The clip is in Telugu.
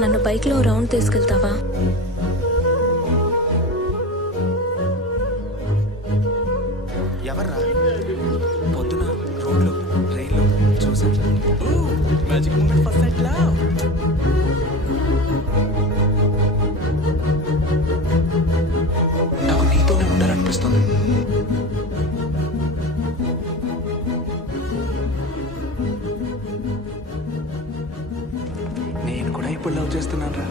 నన్ను బైక్లో రౌండ్ తీసుకెళ్తావా? ఎవర్రా పొద్దున రోడ్లో రైల్లో చూసాను. Magic moment first night love. నాకు నీతోనే ఉండాలనిపిస్తుంది. నేను కూడా ఇప్పుడు లవ్ చేస్తున్నాను రా.